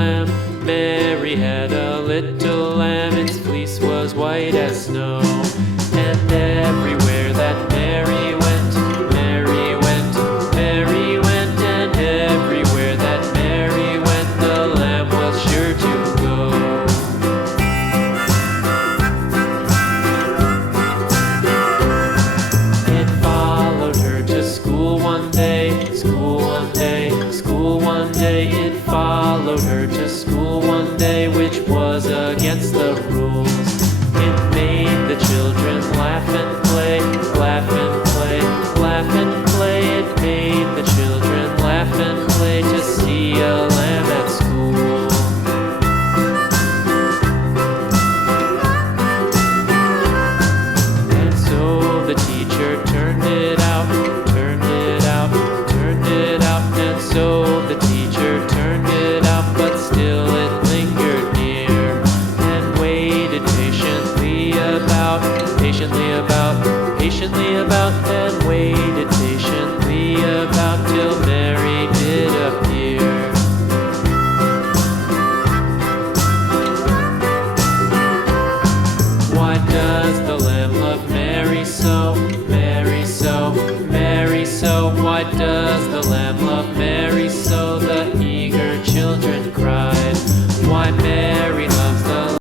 lamb. Mary had a little lamb, its fleece was white as snow. And everywhere that Mary went, Mary went, Mary went, and everywhere that Mary went, the lamb was sure to go. It followed her to school one day, school one day, school one day. It followed her to school one day, which was against the rules.